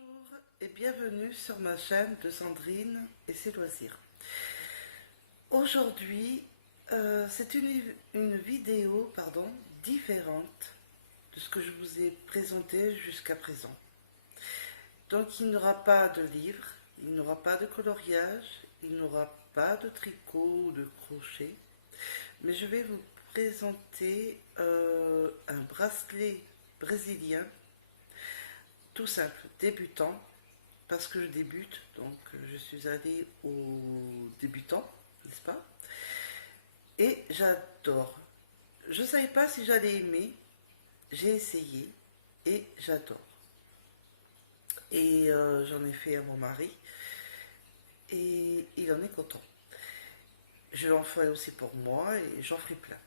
Bonjour et bienvenue sur ma chaîne de Sandrine et ses loisirs. Aujourd'hui, c'est une vidéo différente de ce que je vous ai présenté jusqu'à présent. Donc il n'y aura pas de livre, il n'y aura pas de coloriage, il n'y aura pas de tricot ou de crochet, mais je vais vous présenter un bracelet brésilien tout simple, débutant, parce que je débute, donc je suis allée au débutant, n'est-ce pas? Et j'adore. Je ne savais pas si j'allais aimer, j'ai essayé et j'adore. Et j'en ai fait à mon mari et il en est content. Je l'en ferai aussi pour moi et j'en ferai plein.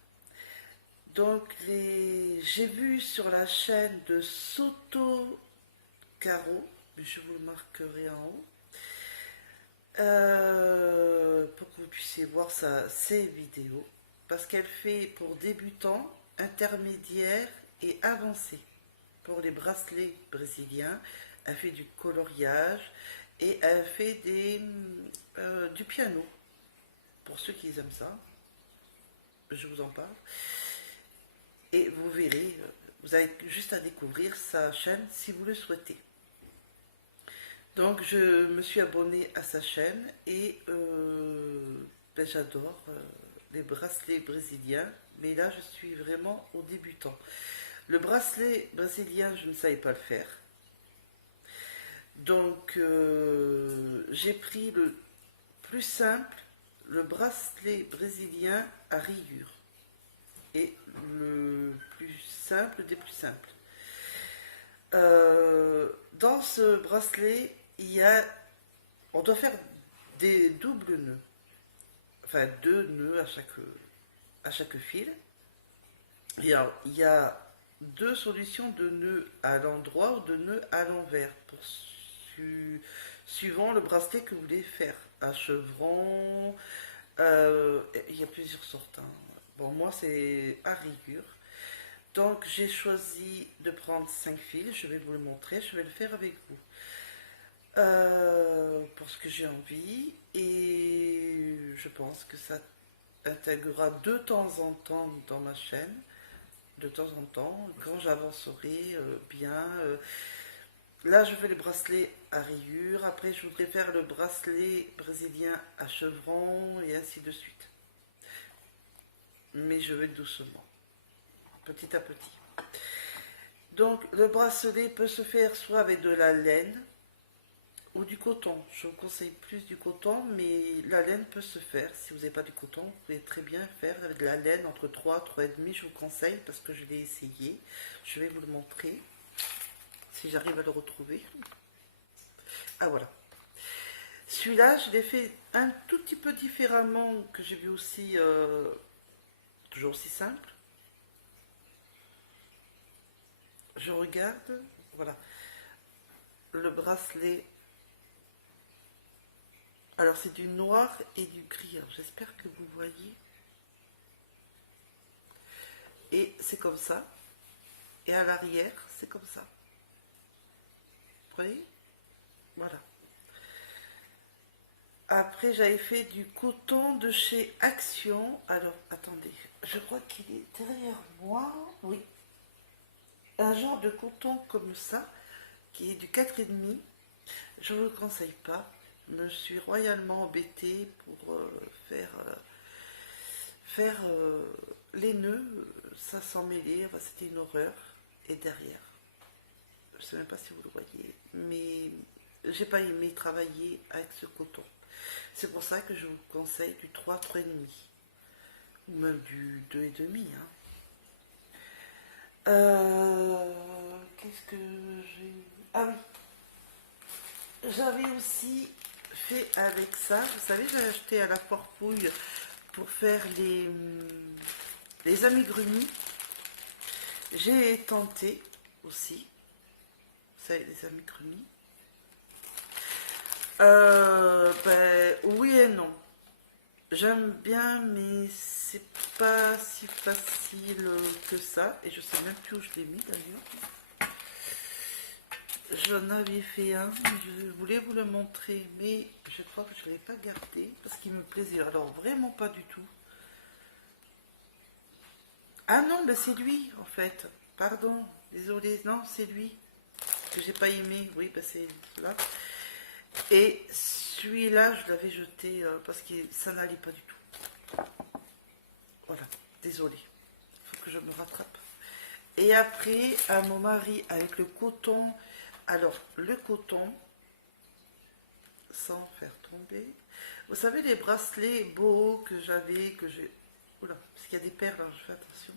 Donc j'ai vu sur la chaîne de Soto Caro, je vous le marquerai en haut, pour que vous puissiez voir ses vidéos, parce qu'elle fait pour débutants, intermédiaires et avancés. Pour les bracelets brésiliens, elle fait du coloriage et elle fait du piano. Pour ceux qui aiment ça, je vous en parle. Et vous verrez, vous avez juste à découvrir sa chaîne si vous le souhaitez. Donc je me suis abonnée à sa chaîne et j'adore les bracelets brésiliens, mais là je suis vraiment au débutant. Le bracelet brésilien, je ne savais pas le faire. Donc j'ai pris le plus simple, le bracelet brésilien à rayures. Et le plus simple des plus simples. Dans ce bracelet, on doit faire des doubles nœuds, enfin 2 nœuds à chaque fil. Et alors, il y a 2 solutions de nœuds à l'endroit ou de nœuds à l'envers, suivant le bracelet que vous voulez faire. À chevron, il y a plusieurs sortes. Hein. Bon, moi c'est à rayures. Donc j'ai choisi de prendre 5 fils, je vais vous le montrer, je vais le faire avec vous. Pour ce que j'ai envie, et je pense que ça intégrera de temps en temps dans ma chaîne, de temps en temps, quand j'avancerai bien. Là je fais le bracelet à rayures, après je voudrais faire le bracelet brésilien à chevron, et ainsi de suite. Mais je vais doucement, petit à petit. Donc le bracelet peut se faire soit avec de la laine ou du coton. Je vous conseille plus du coton, mais la laine peut se faire. Si vous n'avez pas du coton, vous pouvez très bien faire avec de la laine entre 3 et 3,5. Je vous conseille parce que je l'ai essayé. Je vais vous le montrer si j'arrive à le retrouver. Ah voilà. Celui-là, je l'ai fait un tout petit peu différemment, que j'ai vu aussi, toujours aussi simple. Je regarde, voilà, le bracelet. Alors c'est du noir et du gris, j'espère que vous voyez. Et c'est comme ça. Et à l'arrière, c'est comme ça. Vous voyez? Voilà. Après, j'avais fait du coton de chez Action. Alors, attendez, je crois qu'il est derrière moi. Oui. Un genre de coton comme ça, qui est du 4,5. Je ne vous le conseille pas. Je me suis royalement embêtée pour faire les nœuds, ça s'en mêlait, enfin, c'était une horreur. Et derrière, je ne sais même pas si vous le voyez, mais j'ai pas aimé travailler avec ce coton. C'est pour ça que je vous conseille du 3, 3,5, ou même du 2,5. Qu'est-ce que j'ai... Ah oui, j'avais aussi fait avec ça, vous savez, j'ai acheté à la Foire-Pouille pour faire les amigurumis. J'ai tenté aussi, vous savez, les amigurumis. Oui et non. J'aime bien, mais c'est pas si facile que ça. Et je sais même plus où je l'ai mis d'ailleurs. j'en avais fait un, je voulais vous le montrer, mais je crois que je ne l'ai pas gardé parce qu'il me plaisait. Alors vraiment pas du tout. Ah non, mais c'est lui en fait. Pardon, désolé, non, c'est lui que j'ai pas aimé. Oui, bah c'est là. Et celui-là, je l'avais jeté parce que ça n'allait pas du tout. Voilà, désolé. Il faut que je me rattrape. Et après, à mon mari avec le coton. Alors, le coton, sans faire tomber. Vous savez, les bracelets beaux que j'avais, que j'ai... Oula, parce qu'il y a des perles, alors je fais attention.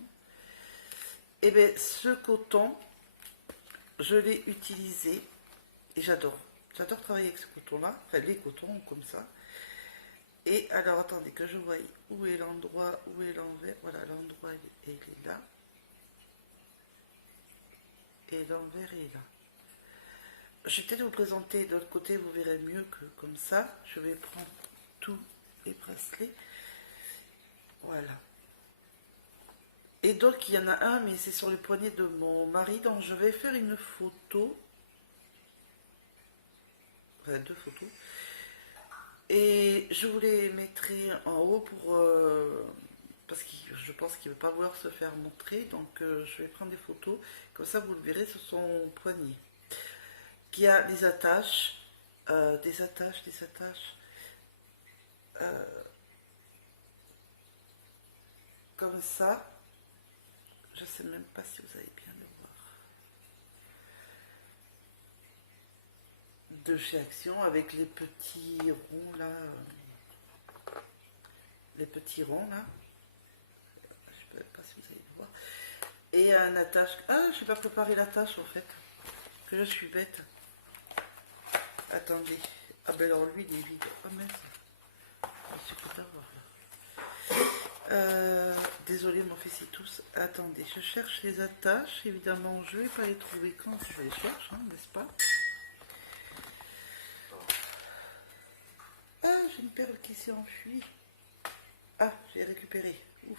Et bien, ce coton, je l'ai utilisé et j'adore. J'adore travailler avec ce coton-là, enfin les cotons comme ça. Et alors, attendez que je voie où est l'endroit, où est l'envers. Voilà, l'endroit, il est là. Et l'envers est là. Je vais peut-être vous présenter de l'autre côté, vous verrez mieux que comme ça. Je vais prendre tous les bracelets. Voilà. Et donc, il y en a un, mais c'est sur le poignet de mon mari. Donc, je vais faire une photo. Enfin, deux photos. Et je vous les mettrai en haut pour... parce que je pense qu'il ne veut pas voir se faire montrer. Donc, je vais prendre des photos. Comme ça, vous le verrez sur son poignet. Qui a des attaches. Des attaches. Comme ça. Je ne sais même pas si vous allez bien le voir. De chez Action avec les petits ronds là. Les petits ronds là. Je ne sais pas si vous allez le voir. Et un attache. Ah, je n'ai pas préparé l'attache en fait. Que je suis bête. Attendez. Ah ben alors lui il est vide. Oh mince. Je suis content de voir là. Désolé mon fils et tous. Attendez, je cherche les attaches. Évidemment, je ne vais pas les trouver quand je les cherche, hein, n'est-ce pas? Ah, j'ai une perle qui s'est enfuie. Ah, j'ai récupéré. Ouf.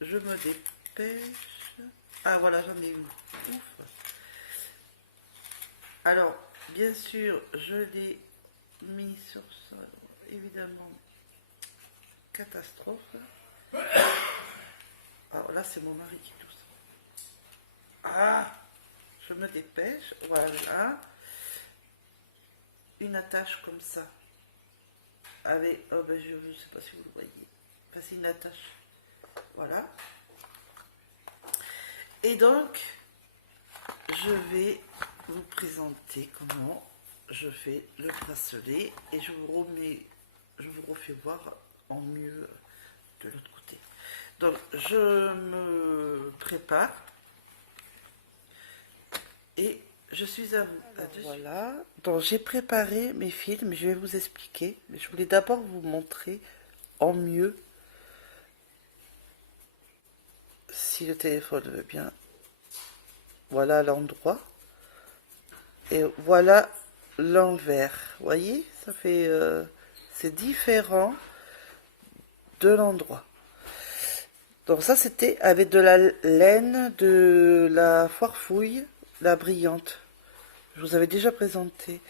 Je me dépêche. Ah voilà, j'en ai une. Ouf. Alors, bien sûr, je l'ai mis sur ça. Évidemment, catastrophe. Alors là, c'est mon mari qui tousse. Ah, je me dépêche. Voilà. Une attache comme ça. Avec, oh ben je ne sais pas si vous le voyez. Enfin, c'est une attache. Voilà. Et donc, je vais vous présenter comment je fais le bracelet et je vous refais voir en mieux de l'autre côté. Donc, je me prépare et je suis à vous. Voilà, donc j'ai préparé mes films, je vais vous expliquer. Mais je voulais d'abord vous montrer en mieux, si le téléphone veut bien. Voilà l'endroit. Et voilà l'envers. Vous voyez, ça fait... c'est différent de l'endroit. Donc ça, c'était avec de la laine de la foire fouille, la brillante. Je vous avais déjà présenté.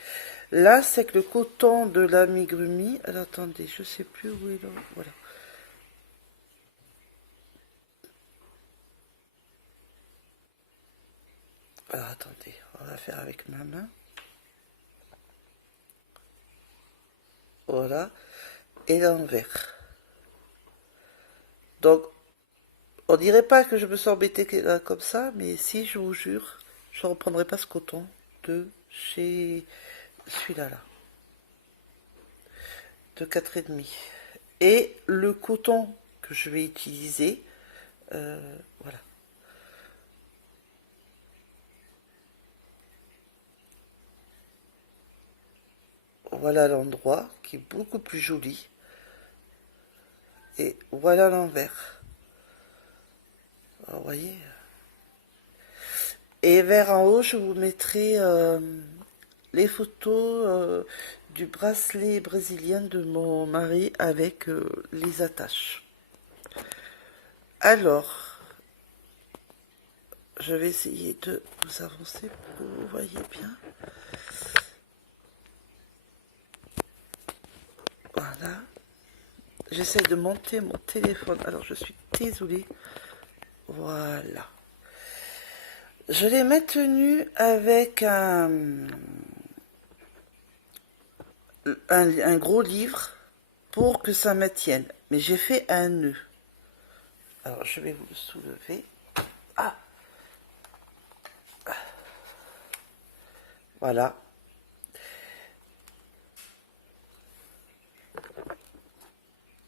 Là, c'est que le coton de l'amigurumi. Alors, attendez, je sais plus où est là. Voilà. Alors, attendez, on va faire avec ma main. Voilà. Et l'envers. Donc, on dirait pas que je me suis embêtée comme ça, mais si, je vous jure, je ne reprendrai pas ce coton de chez celui-là, là. De 4,5. Et le coton que je vais utiliser, voilà. Voilà l'endroit qui est beaucoup plus joli. Et voilà l'envers. Vous voyez. Et vers en haut, je vous mettrai les photos du bracelet brésilien de mon mari avec les attaches. Alors, je vais essayer de vous avancer pour que vous voyez bien. Voilà. J'essaie de monter mon téléphone. Alors, je suis désolée. Voilà. Je l'ai maintenu avec un gros livre pour que ça me tienne. Mais j'ai fait un nœud. Alors, je vais vous le soulever. Ah! Voilà.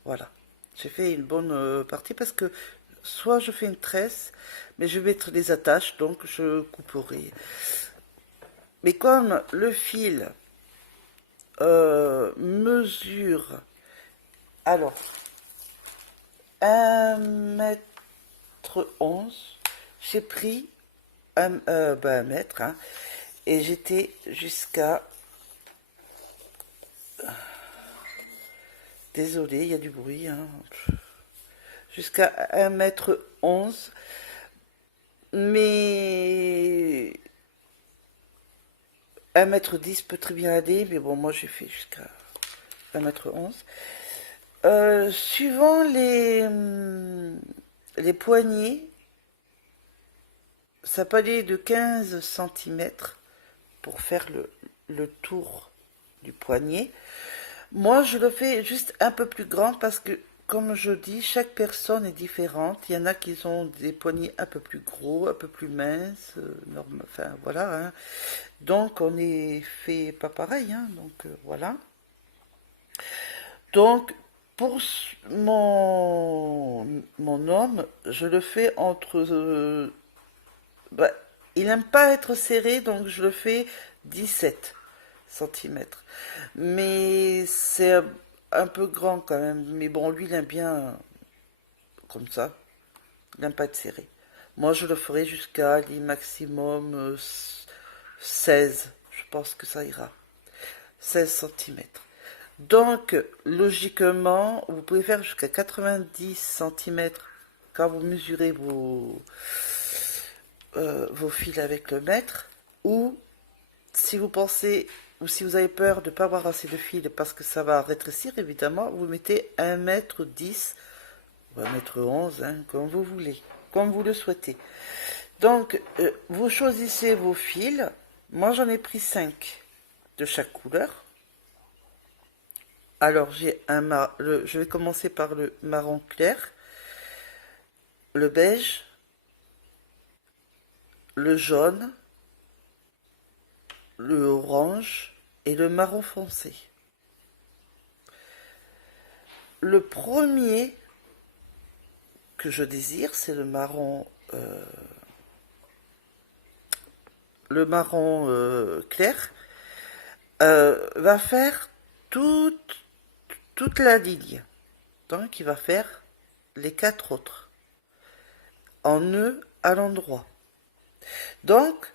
Voilà. J'ai fait une bonne partie parce que soit je fais une tresse, mais je vais mettre des attaches, donc je couperai. Mais comme le fil mesure, alors, 1,11 m, j'ai pris un mètre, hein, et j'étais jusqu'à... Désolé, il y a du bruit, hein. Jusqu'à 1,11 m, mais 1,10 m peut très bien aller, mais bon, moi j'ai fait jusqu'à 1,11 m. Suivant les poignées, ça peut aller de 15 cm pour faire le tour du poignet. Moi, je le fais juste un peu plus grand parce que, comme je dis, chaque personne est différente. Il y en a qui ont des poignets un peu plus gros, un peu plus minces, enfin voilà. Hein. Donc, on est fait pas pareil. Hein, donc, voilà. Donc, pour mon homme, je le fais entre... bah, il n'aime pas être serré, donc je le fais 17 cm. Mais c'est un peu grand quand même. Mais bon, lui, il aime bien comme ça. Il n'aime pas être serré. Moi, je le ferai jusqu'à maximum 16. Je pense que ça ira. 16 cm. Donc, logiquement, vous pouvez faire jusqu'à 90 cm quand vous mesurez vos fils avec le mètre. Ou, si vous pensez, ou si vous avez peur de ne pas avoir assez de fils parce que ça va rétrécir, évidemment, vous mettez 1,10 m ou 1,11 m, hein, comme vous voulez, comme vous le souhaitez. Donc, vous choisissez vos fils. Moi, j'en ai pris 5 de chaque couleur. Alors, j'ai je vais commencer par le marron clair, le beige, le jaune, le orange et le marron foncé. Le premier que je désire, c'est le marron clair. Va faire toute la ligne. Donc, il va faire les 4 autres en nœud à l'endroit. Donc,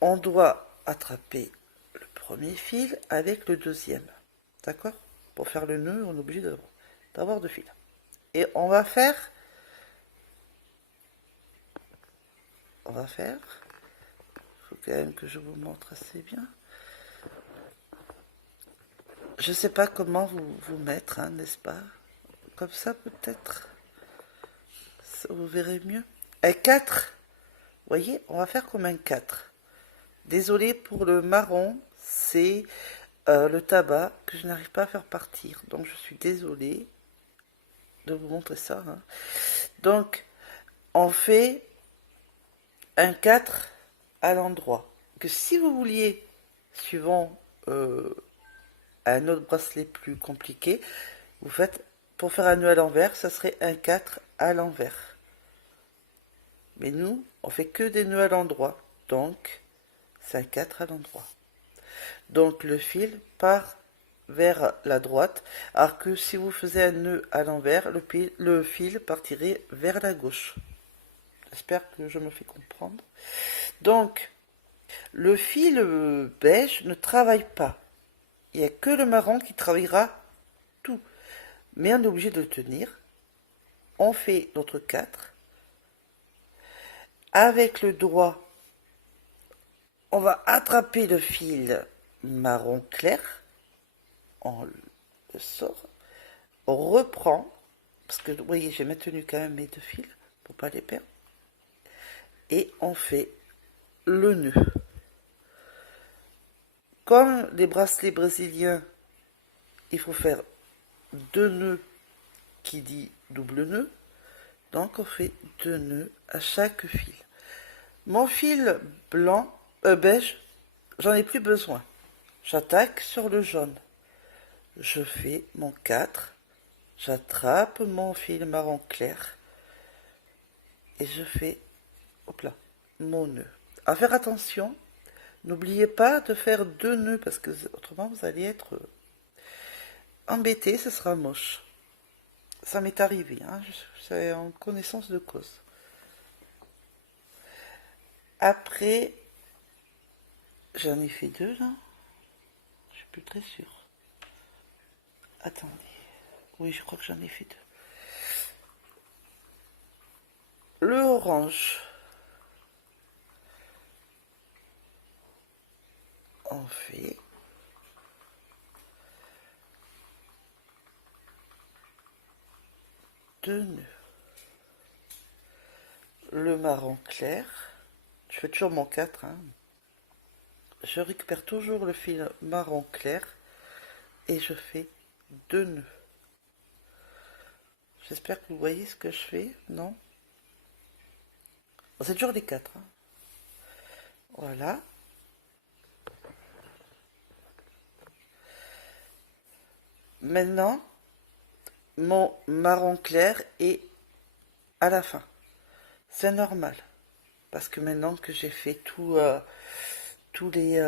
on doit attraper le premier fil avec le deuxième. D'accord? Pour faire le nœud, on est obligé d'avoir 2 fils. Et on va faire... Il faut quand même que je vous montre assez bien. Je ne sais pas comment vous mettre, hein, n'est-ce pas? Comme ça, peut-être. Vous verrez mieux. Un 4. Vous voyez, on va faire comme un 4. Désolé pour le marron, c'est le tabac que je n'arrive pas à faire partir. Donc, je suis désolée de vous montrer ça. Hein. Donc, on fait un 4 à l'endroit. Que si vous vouliez, suivant un autre bracelet plus compliqué, vous faites, pour faire un nœud à l'envers, ça serait un 4 à l'envers. Mais nous, on fait que des nœuds à l'endroit. Donc, c'est un 4 à l'endroit. Donc, le fil part vers la droite, alors que si vous faisiez un nœud à l'envers, le fil partirait vers la gauche. J'espère que je me fais comprendre. Donc, le fil beige ne travaille pas. Il n'y a que le marron qui travaillera tout. Mais on est obligé de le tenir. On fait notre 4. Avec le doigt, on va attraper le fil marron clair, on le sort, on reprend, parce que vous voyez, j'ai maintenu quand même mes deux fils pour pas les perdre, et on fait le nœud. Comme les bracelets brésiliens, il faut faire deux nœuds qui dit double nœud, donc on fait deux nœuds à chaque fil. Mon fil blanc, beige, j'en ai plus besoin. J'attaque sur le jaune. Je fais mon 4, j'attrape mon fil marron clair et je fais, hop là, mon nœud. À faire attention, n'oubliez pas de faire deux nœuds parce que autrement vous allez être embêté, ce sera moche. Ça m'est arrivé, hein, c'est en connaissance de cause. Après, j'en ai fait deux là. Je suis plus très sûre. Attendez. Oui, je crois que j'en ai fait deux. Le orange. On fait deux nœuds. Le marron clair. Je fais toujours mon 4. Hein. Je récupère toujours le fil marron clair et je fais deux nœuds. J'espère que vous voyez ce que je fais, non? C'est toujours les 4. Hein. Voilà. Maintenant, mon marron clair est à la fin. C'est normal. Parce que maintenant que j'ai fait tous les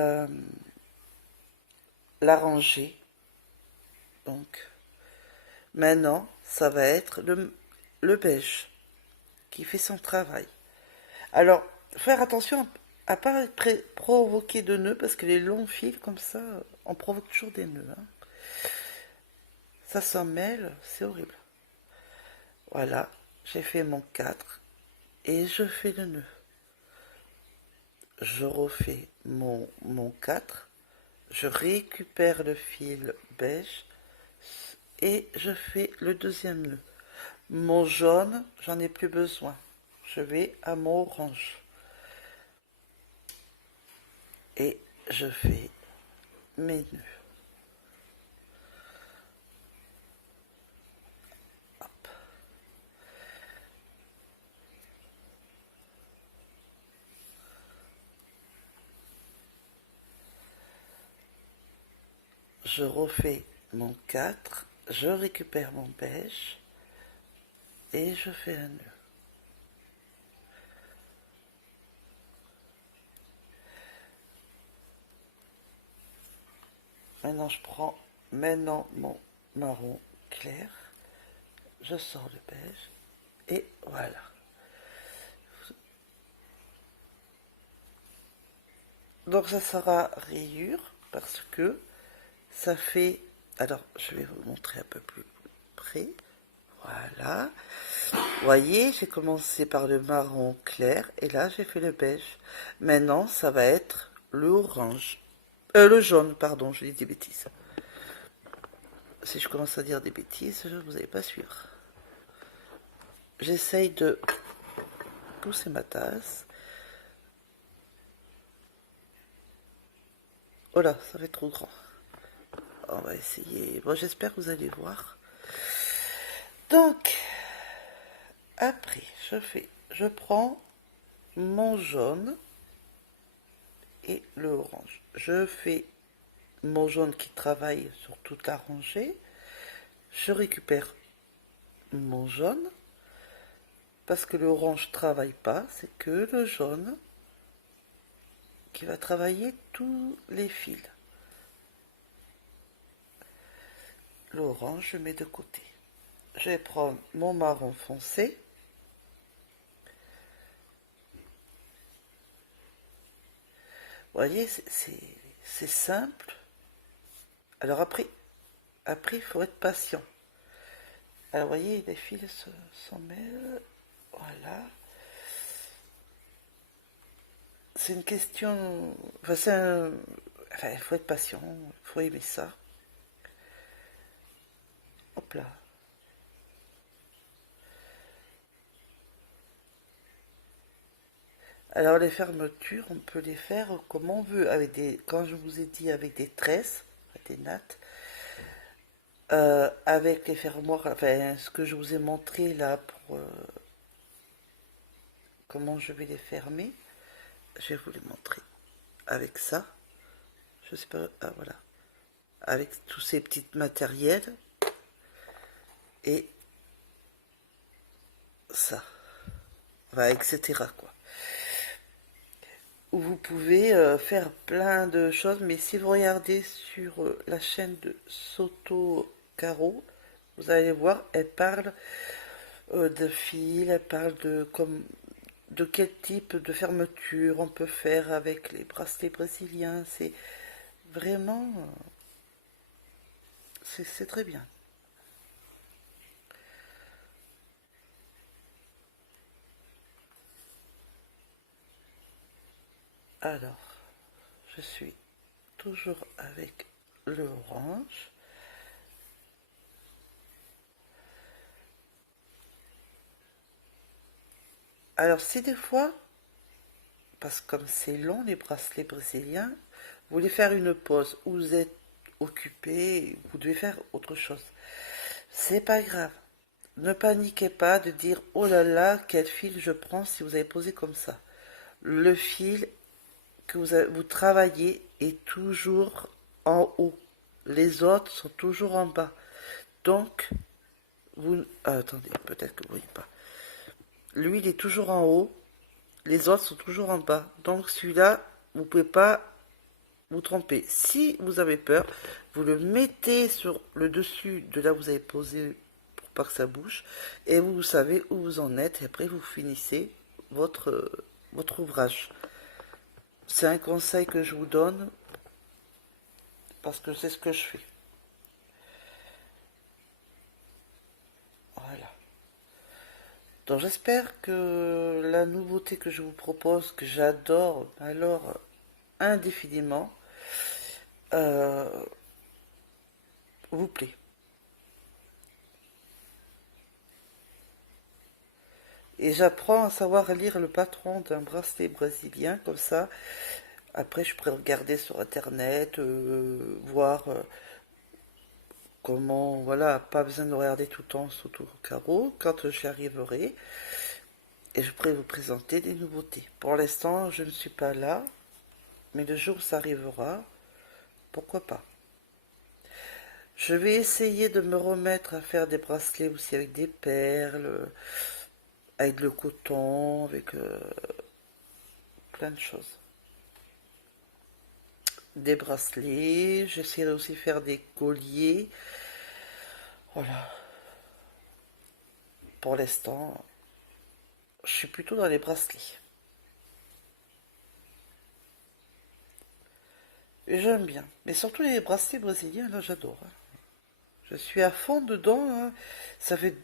la rangée, donc maintenant ça va être le beige qui fait son travail. Alors faire attention à pas provoquer de nœuds parce que les longs fils comme ça on provoque toujours des nœuds. Hein. Ça s'en mêle, c'est horrible. Voilà, j'ai fait mon 4 et je fais le nœud. Je refais mon 4, je récupère le fil beige et je fais le deuxième nœud. Mon jaune, j'en ai plus besoin. Je vais à mon orange. Et je fais mes nœuds. Hop. Je refais mon 4, je récupère mon beige et je fais un nœud. Maintenant je prends mon marron clair, je sors le beige et voilà. Donc ça sera rayure parce que ça fait... Alors je vais vous montrer un peu plus près. Voilà. Vous voyez, j'ai commencé par le marron clair et là j'ai fait le beige. Maintenant ça va être le orange. Le jaune, pardon, je dis des bêtises. Si je commence à dire des bêtises, vous n'allez pas suivre. J'essaye de pousser ma tasse. Oh là, ça va être trop grand. On va essayer. Bon, j'espère que vous allez voir. Donc, après, je prends mon jaune et le orange. Je fais mon jaune qui travaille sur toute la rangée. Je récupère mon jaune parce que l'orange ne travaille pas, c'est que le jaune qui va travailler tous les fils. L'orange, je mets de côté. Je vais prendre mon marron foncé. Vous voyez, c'est simple. Alors après, il faut être patient. Alors vous voyez, les fils s'en mêlent. Voilà. c'est une question... Enfin, enfin, il faut être patient, il faut aimer ça. Hop là. Alors les fermetures, on peut les faire comme on veut, avec des, quand je vous ai dit, avec des tresses, des nattes, avec les fermoirs, enfin ce que je vous ai montré là pour comment je vais les fermer, je vais vous les montrer avec ça. Je sais pas, ah voilà, avec tous ces petits matériels et ça, enfin, etc. quoi. Où vous pouvez faire plein de choses, mais si vous regardez sur la chaîne de Soto Caro, vous allez voir, elle parle de fil, elle parle de quel type de fermeture on peut faire avec les bracelets brésiliens. C'est vraiment, c'est très bien. Alors, je suis toujours avec le orange. Alors, si des fois, parce que comme c'est long les bracelets brésiliens, vous voulez faire une pause où vous êtes occupé, vous devez faire autre chose. C'est pas grave. Ne paniquez pas de dire oh là là, quel fil je prends si vous avez posé comme ça. Le fil que vous travaillez est toujours en haut. Les autres sont toujours en bas. Donc, vous... attendez, peut-être que vous ne voyez pas. Lui, il est toujours en haut. Les autres sont toujours en bas. Donc, celui-là, vous ne pouvez pas vous tromper. Si vous avez peur, vous le mettez sur le dessus de là où vous avez posé pour pas que ça bouge. Et vous savez où vous en êtes. Et après, vous finissez votre ouvrage. C'est un conseil que je vous donne parce que c'est ce que je fais. Voilà. Donc j'espère que la nouveauté que je vous propose, que j'adore alors indéfiniment, euh, vous plaît. Et j'apprends à savoir lire le patron d'un bracelet brésilien, comme ça. Après, je pourrais regarder sur internet, voir comment, voilà, pas besoin de regarder tout le temps sous tout le carreau, quand j'y arriverai. Et je pourrais vous présenter des nouveautés. Pour l'instant, je ne suis pas là, mais le jour où ça arrivera, pourquoi pas. Je vais essayer de me remettre à faire des bracelets aussi avec des perles, avec le coton, avec plein de choses. Des bracelets, j'essaierai aussi de faire des colliers. Voilà. Pour l'instant, je suis plutôt dans les bracelets. Et j'aime bien. Mais surtout les bracelets brésiliens, là j'adore. Hein. Je suis à fond dedans. Hein. Ça fait,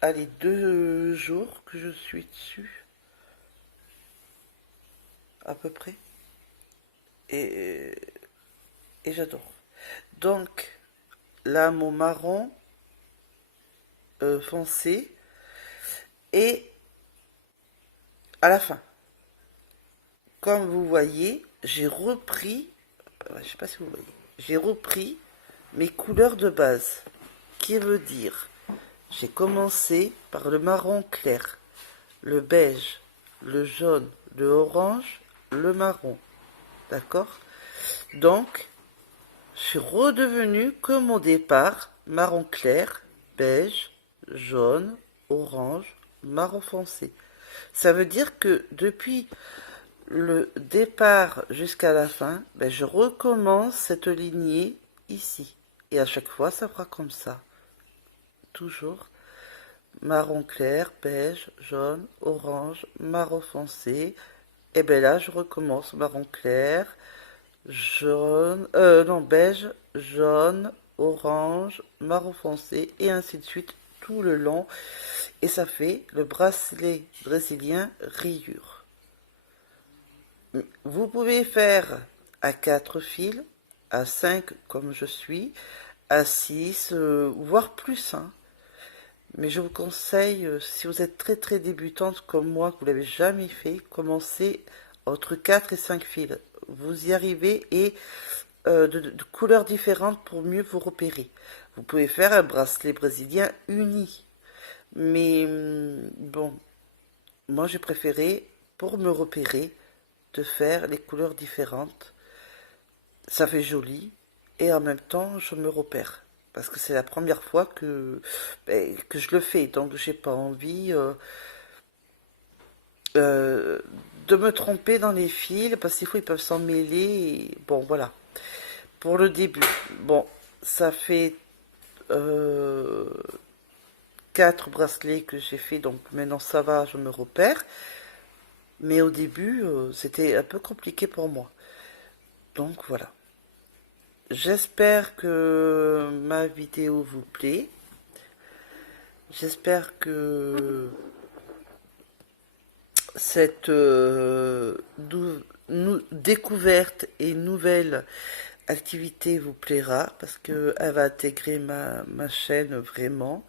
allez, 2 jours que je suis dessus. À peu près. Et, et j'adore. Donc, là, mon marron foncé. Et à la fin, comme vous voyez, j'ai repris, je sais pas si vous voyez, j'ai repris mes couleurs de base. Qui veut dire, j'ai commencé par le marron clair, le beige, le jaune, le orange, le marron. D'accord? Donc, je suis redevenu comme au départ, marron clair, beige, jaune, orange, marron foncé. Ça veut dire que depuis le départ jusqu'à la fin, ben je recommence cette lignée ici. Et à chaque fois, ça fera comme ça. Toujours marron clair, beige, jaune, orange, marron foncé. Et bien là, je recommence marron clair, jaune, non, beige, jaune, orange, marron foncé, et ainsi de suite tout le long. Et ça fait le bracelet brésilien rayure. Vous pouvez faire à 4 fils, à 5 comme je suis, à 6, voire plus, hein. Mais je vous conseille, si vous êtes très très débutante comme moi, que vous l'avez jamais fait, commencez entre 4 et 5 fils. Vous y arrivez et de couleurs différentes pour mieux vous repérer. Vous pouvez faire un bracelet brésilien uni. Mais bon, moi j'ai préféré, pour me repérer, de faire les couleurs différentes. Ça fait joli et en même temps je me repère. Parce que c'est la première fois que je le fais. Donc j'ai pas envie euh, de me tromper dans les fils. Parce que des fois ils peuvent s'en mêler. Et bon voilà. Pour le début. Bon, ça fait 4 bracelets que j'ai fait. Donc maintenant ça va, je me repère. Mais au début, c'était un peu compliqué pour moi. Donc voilà. J'espère que ma vidéo vous plaît. J'espère que cette découverte et nouvelle activité vous plaira parce qu'elle va intégrer ma chaîne vraiment.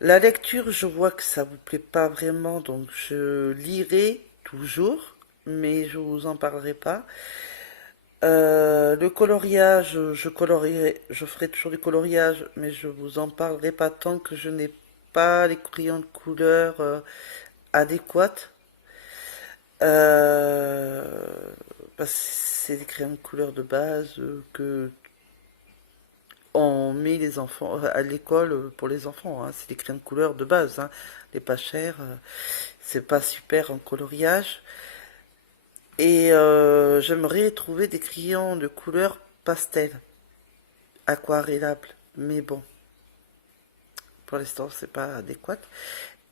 La lecture, je vois que ça vous plaît pas vraiment, donc je lirai toujours, mais je vous en parlerai pas. Le coloriage, je ferai toujours du coloriage, mais je vous en parlerai pas tant que je n'ai pas les crayons de couleur adéquates. Euh, Parce que c'est des crayons de couleur de base que on met les enfants à l'école pour les enfants. Hein. C'est des crayons de couleur de base, hein. Les pas chers. C'est pas super en coloriage. Et j'aimerais trouver des crayons de couleur pastel, aquarellable. Mais bon, pour l'instant, c'est pas adéquat.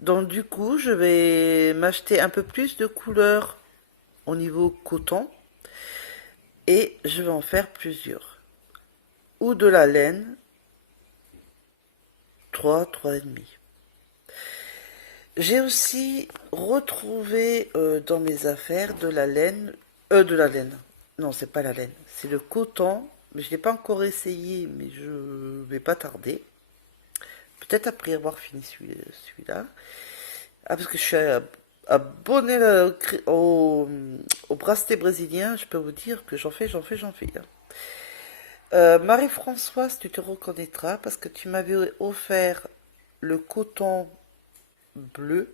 Donc du coup, je vais m'acheter un peu plus de couleurs au niveau coton. Et je vais en faire plusieurs. Ou de la laine, 3,5. J'ai aussi retrouvé dans mes affaires de la laine. De la laine. Non, c'est pas la laine. C'est le coton. Mais je n'ai pas encore essayé, mais je vais pas tarder. Peut-être après avoir fini celui-là. Ah, parce que je suis abonné au bracelet brésilien. Je peux vous dire que j'en fais. Hein. Marie-Françoise, tu te reconnaîtras parce que tu m'avais offert le coton bleu,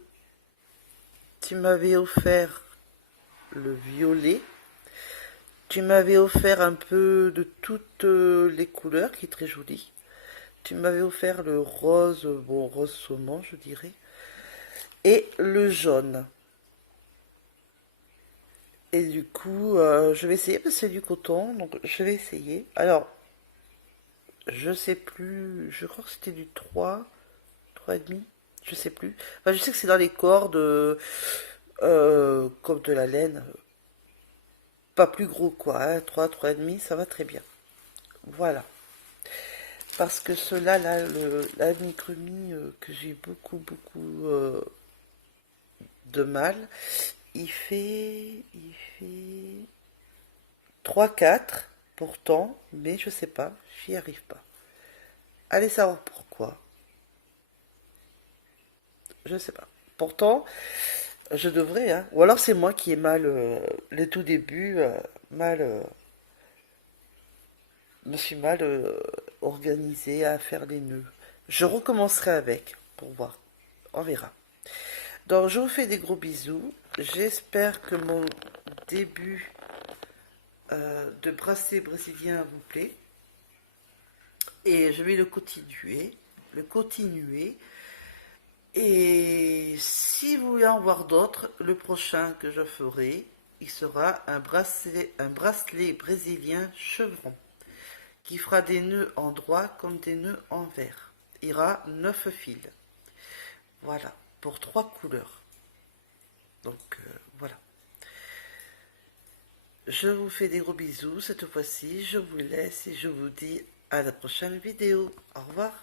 tu m'avais offert le violet, tu m'avais offert un peu de toutes les couleurs qui est très joli. Tu m'avais offert le rose, bon rose saumon je dirais, et le jaune. Et du coup, je vais essayer parce que c'est du coton, donc je vais essayer. Alors, je sais plus, je crois que c'était du 3,5, je sais plus. Enfin, je sais que c'est dans les cordes, comme de la laine. Pas plus gros quoi, hein, 3,5, ça va très bien. Voilà. Parce que cela, là, la micromie que j'ai beaucoup de mal, il fait 3-4 pourtant, mais je sais pas, j'y arrive pas. Allez savoir pourquoi, je sais pas. Pourtant, je devrais, hein. Ou alors c'est moi qui ai mal, les tout débuts, mal, me suis mal organisée à faire les nœuds. Je recommencerai avec, pour voir. On verra. Donc, je vous fais des gros bisous. J'espère que mon début de bracelet brésilien vous plaît. Et je vais le continuer. Et si vous voulez en voir d'autres, le prochain que je ferai, il sera un bracelet brésilien chevron qui fera des nœuds en droit comme des nœuds en vert. Il y aura 9 fils. Voilà, pour 3 couleurs. Donc voilà. Je vous fais des gros bisous cette fois-ci. Je vous laisse et je vous dis à la prochaine vidéo. Au revoir.